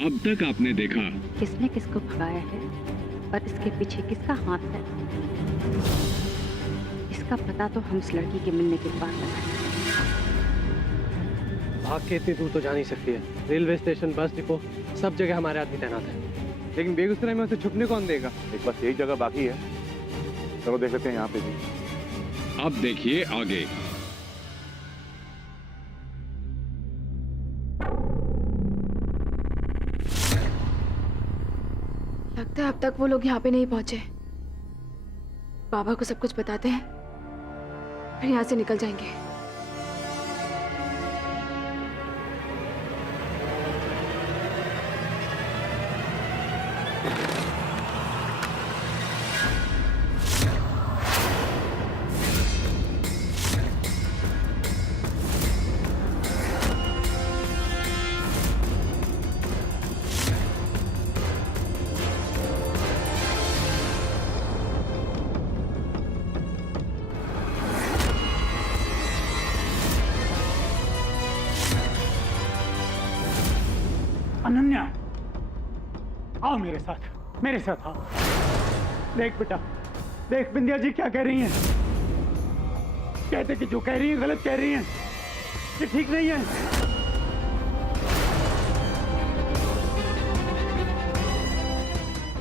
अब तक आपने देखा किसने किसको भगाया है और इसके पीछे किसका हाथ है, इसका पता तो हम इस लड़की के मिलने के बाद लगाएंगे। भाग के इतनी दूर तो जा नहीं सकती है। रेलवे स्टेशन, बस डिपो, सब जगह हमारे आदमी तैनात है। लेकिन बेगूसराय में उसे छुपने कौन देगा? एक बस यही जगह बाकी है, चलो देख लेते हैं यहाँ पे भी। अब देखिए आगे। लगता है अब तक वो लोग यहाँ पे नहीं पहुंचे। बाबा को सब कुछ बताते हैं, फिर यहाँ से निकल जाएंगे। अनन्या, आओ मेरे साथ आओ। देख बेटा, देख बिंदिया जी क्या कह रही हैं। कहते कि जो कह रही हैं गलत कह रही हैं, ये ठीक नहीं है।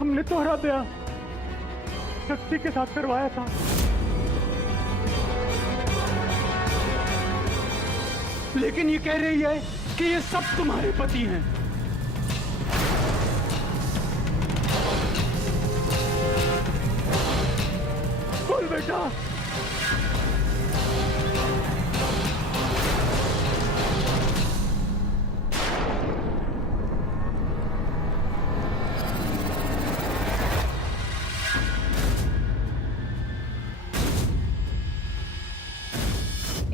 हमने तोहरा ब्याह शक्ति के साथ करवाया था, लेकिन ये कह रही है कि ये सब तुम्हारे पति हैं। बोल बेटा।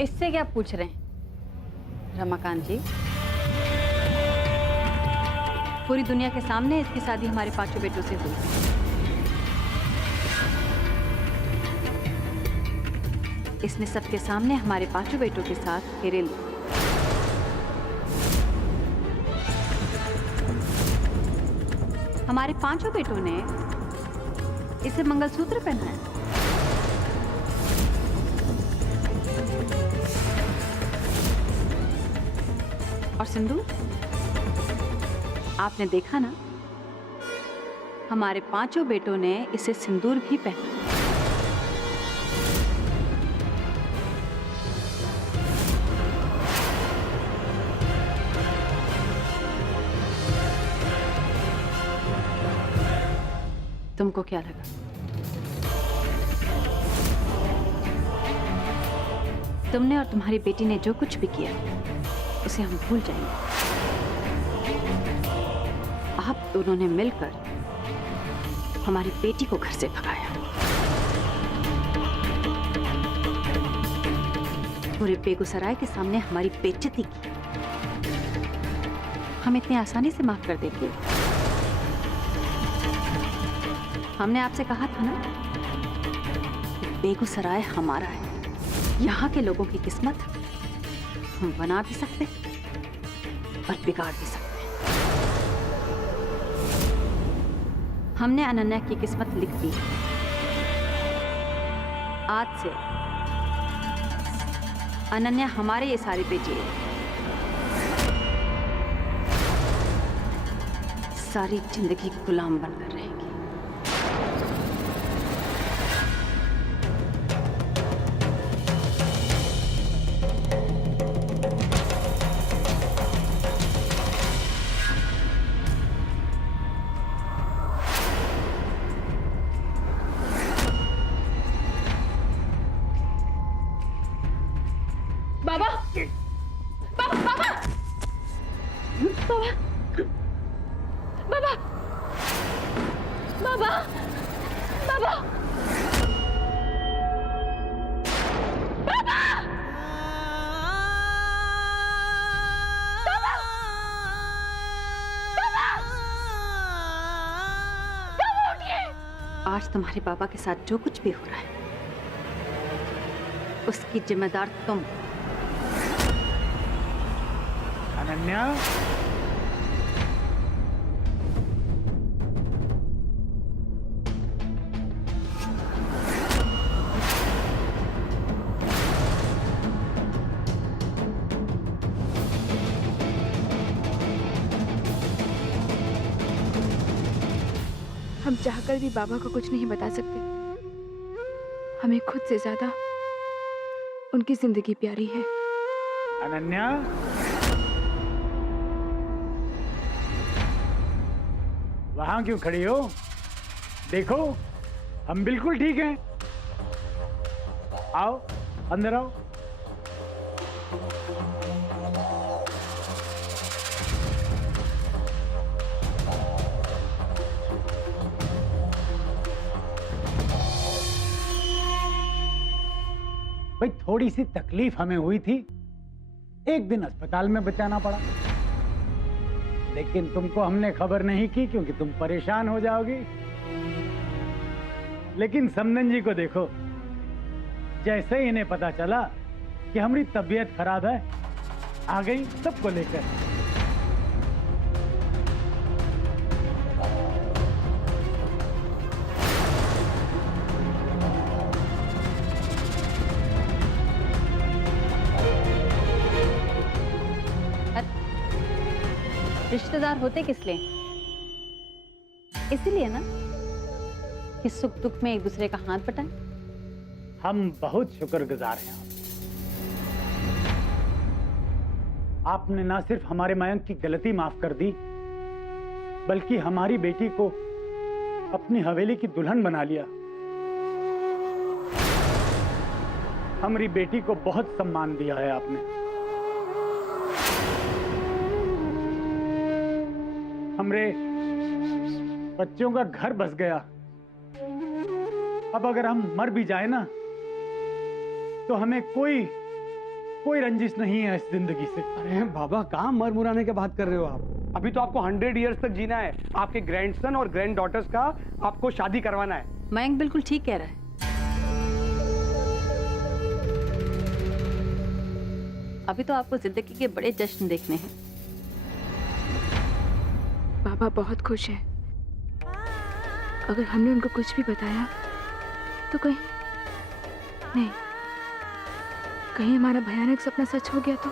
इससे क्या पूछ रहे हैं रमाकांत जी? पूरी दुनिया के सामने इसकी शादी हमारे पांचों बेटों से हुई। इसने सबके सामने हमारे पांचों बेटों के साथ फेरे लिए। हमारे पांचों बेटों ने इसे मंगलसूत्र पहनाया। और सिंदूर, आपने देखा ना, हमारे पांचों बेटों ने इसे सिंदूर भी पहना। तुमको क्या लगा? तुमने और तुम्हारी बेटी ने जो कुछ भी किया उसे हम भूल जाएंगे। आप दोनों ने मिलकर हमारी बेटी को घर से भगाया। पूरे बेगूसराय के सामने हमारी बेइज्जती की। हम इतनी आसानी से माफ कर देंगे? हमने आपसे कहा था ना, बेगूसराय हमारा है। यहाँ के लोगों की किस्मत हम बना भी सकते और बिगाड़ भी सकते। हमने अनन्या की किस्मत लिख दी। आज से अनन्या हमारे ये सारी बेटी है। सारी जिंदगी गुलाम बनकर रहेगी। बाबा, बाबा, बाबा, बाबा, बाबा, बाबा, बाबा, आज तुम्हारे बाबा के साथ जो कुछ भी हो रहा है उसकी जिम्मेदार तुम। अनन्या, हम चाहकर भी बाबा को कुछ नहीं बता सकते। हमें खुद से ज्यादा उनकी जिंदगी प्यारी है। अनन्या, वहां क्यों खड़ी हो? देखो, हम बिल्कुल ठीक हैं। आओ, अंदर आओ। भाई थोड़ी सी तकलीफ हमें हुई थी, एक दिन अस्पताल में बचाना पड़ा, लेकिन तुमको हमने खबर नहीं की क्योंकि तुम परेशान हो जाओगी। लेकिन समदन जी को देखो, जैसे ही इन्हें पता चला कि हमारी तबीयत खराब है, आ गई सबको लेकर। रिश्तेदार होते किस लिए? इसीलिए ना कि सुख दुख में एक दूसरे का हाथ बटाएं। हम बहुत शुक्रगुजार हैं आपने ना सिर्फ हमारे मयंक की गलती माफ कर दी, बल्कि हमारी बेटी को अपनी हवेली की दुल्हन बना लिया। हमारी बेटी को बहुत सम्मान दिया है आपने। हमरे बच्चों का घर बस गया। अब अगर हम मर भी जाए ना, तो हमें कोई रंजिश नहीं है इस जिंदगी से। अरे बाबा, कहाँ मर मुराने की बात कर रहे हो आप? अभी तो आपको 100 इयर्स तक जीना है। आपके ग्रैंडसन और ग्रैंड डॉटर्स का आपको शादी करवाना है। मयंक बिल्कुल ठीक कह रहा है। अभी तो आपको जिंदगी के बड़े जश्न देखने हैं। बाबा बहुत खुश है। अगर हमने उनको कुछ भी बताया तो कहीं हमारा भयानक सपना सच हो गया तो?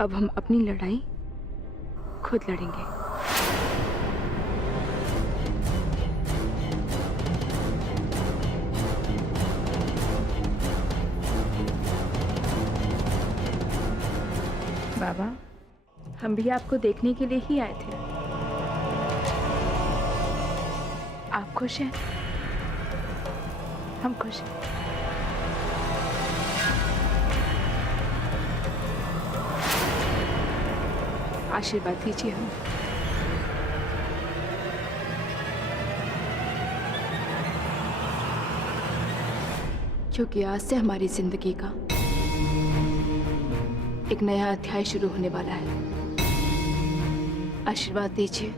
अब हम अपनी लड़ाई खुद लड़ेंगे। बाबा, हम भी आपको देखने के लिए ही आए थे। आप खुश हैं? हम खुश हैं। आशीर्वाद दीजिए हमें। क्योंकि आज से हमारी जिंदगी का एक नया अध्याय शुरू होने वाला है। आशीर्वाद दीजिए।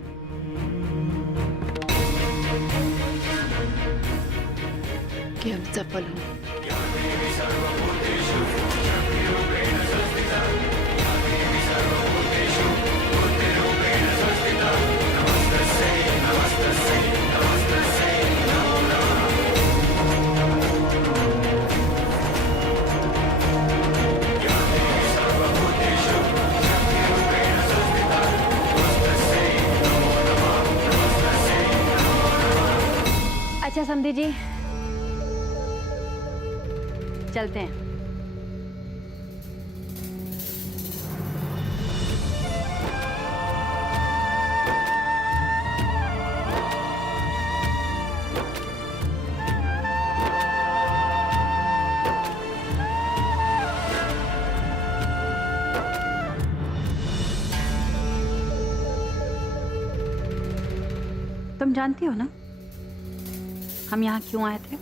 कि हम सफल हों। अच्छा समधी जी, चलते हैं। तुम जानती हो ना हम यहाँ क्यों आए थे?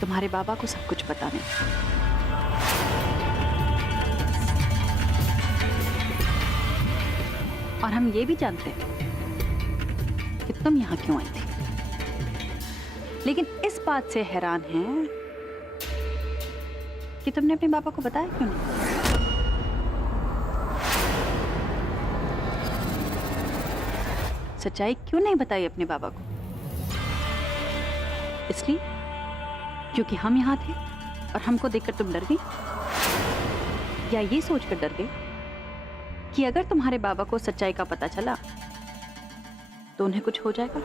तुम्हारे बाबा को सब कुछ बताने। और हम ये भी जानते हैं कि तुम यहाँ क्यों आई थी। लेकिन इस बात से हैरान हैं कि तुमने अपने बाबा को बताया क्यों नहीं? सच्चाई क्यों नहीं बताई अपने बाबा को? इसलिए क्योंकि हम यहाँ थे और हमको देखकर तुम डर गई, या ये सोचकर डर गई कि अगर तुम्हारे बाबा को सच्चाई का पता चला तो उन्हें कुछ हो जाएगा?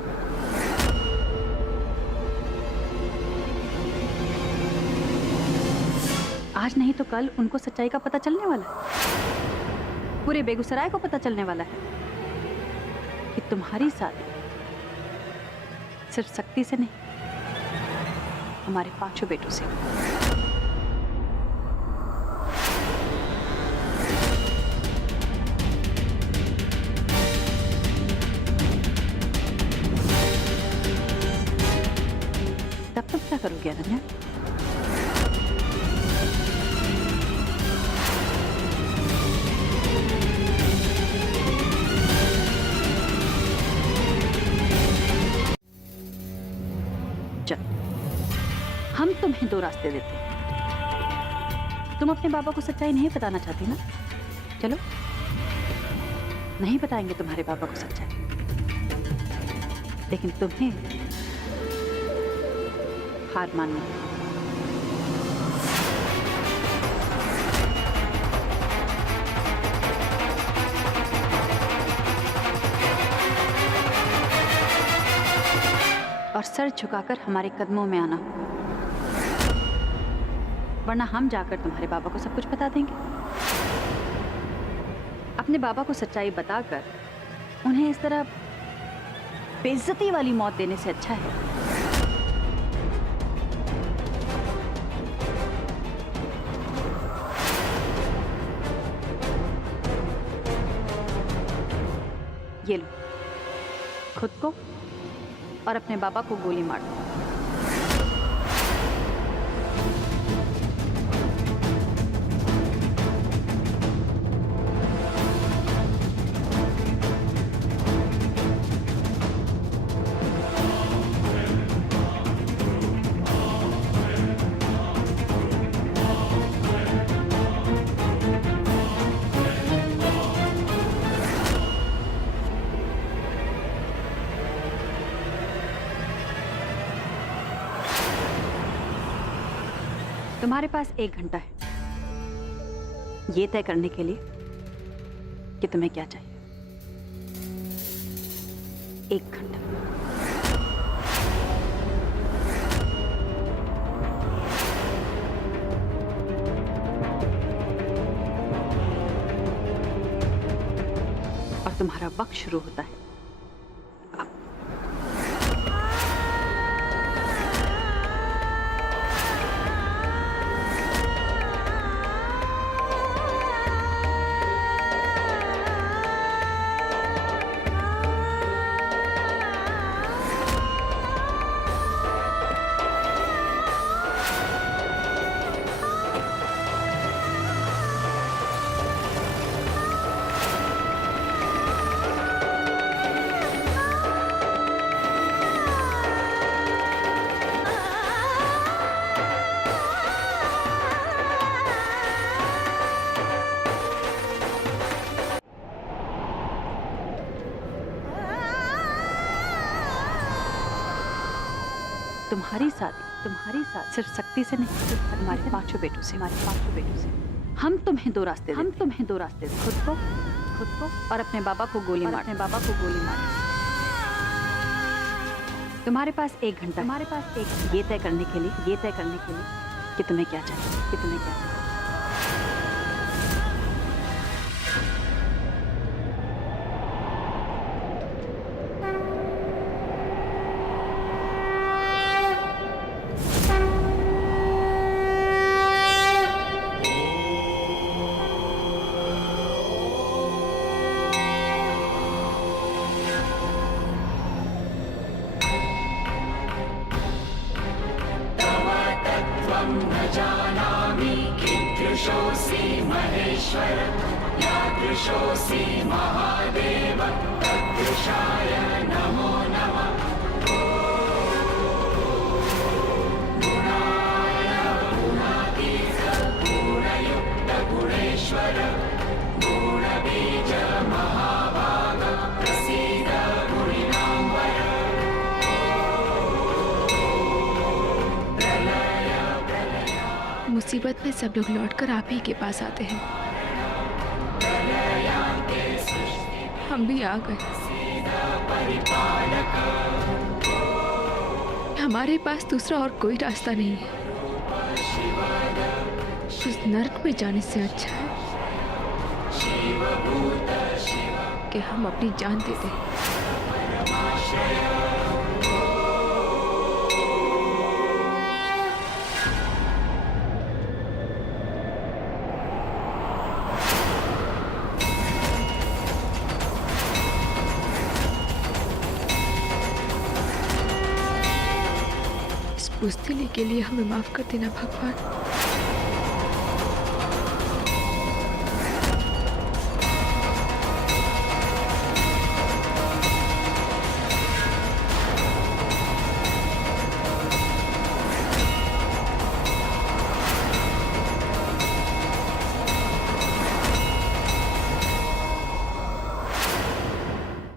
आज नहीं तो कल उनको सच्चाई का पता चलने वाला है। पूरे बेगूसराय को पता चलने वाला है कि तुम्हारी शादी सिर्फ शक्ति से नहीं, हमारे 5 बेटों से। तब तुम क्या करोगे अनन्या? हम तुम्हें 2 रास्ते देते हैं। तुम अपने बाबा को सच्चाई नहीं बताना चाहती ना? चलो, नहीं बताएंगे तुम्हारे बाबा को सच्चाई, लेकिन तुम्हें हार माननी है। और सर झुकाकर हमारे कदमों में आना, वरना हम जाकर तुम्हारे बाबा को सब कुछ बता देंगे। अपने बाबा को सच्चाई बताकर उन्हें इस तरह बेइज्जती वाली मौत देने से अच्छा है ये लो, खुद को और अपने बाबा को गोली मार दो। तुम्हारे पास 1 घंटा है ये तय करने के लिए कि तुम्हें क्या चाहिए। 1 घंटा। और तुम्हारा वक्त शुरू होता है अब। तुम्हारी शादी सिर्फ शक्ति से नहीं, सिर्फ हमारे 5 बेटों से, हम तुम्हें 2 रास्ते देते। खुद को और अपने बाबा को गोली मार। तुम्हारे पास 1 घंटा, ये तय करने के लिए कि तुम्हें क्या चाहिए। गुणबीज महाभाग प्रसीद गुणे मुसीबत में सब लोग लौटकर आप ही के पास आते हैं। हम भी आ गए। हमारे पास दूसरा और कोई रास्ता नहीं है। उस नर्क में जाने से अच्छा है कि हम अपनी जान दे दें। इस बुज़दिली के लिए हमें माफ कर देना भगवान।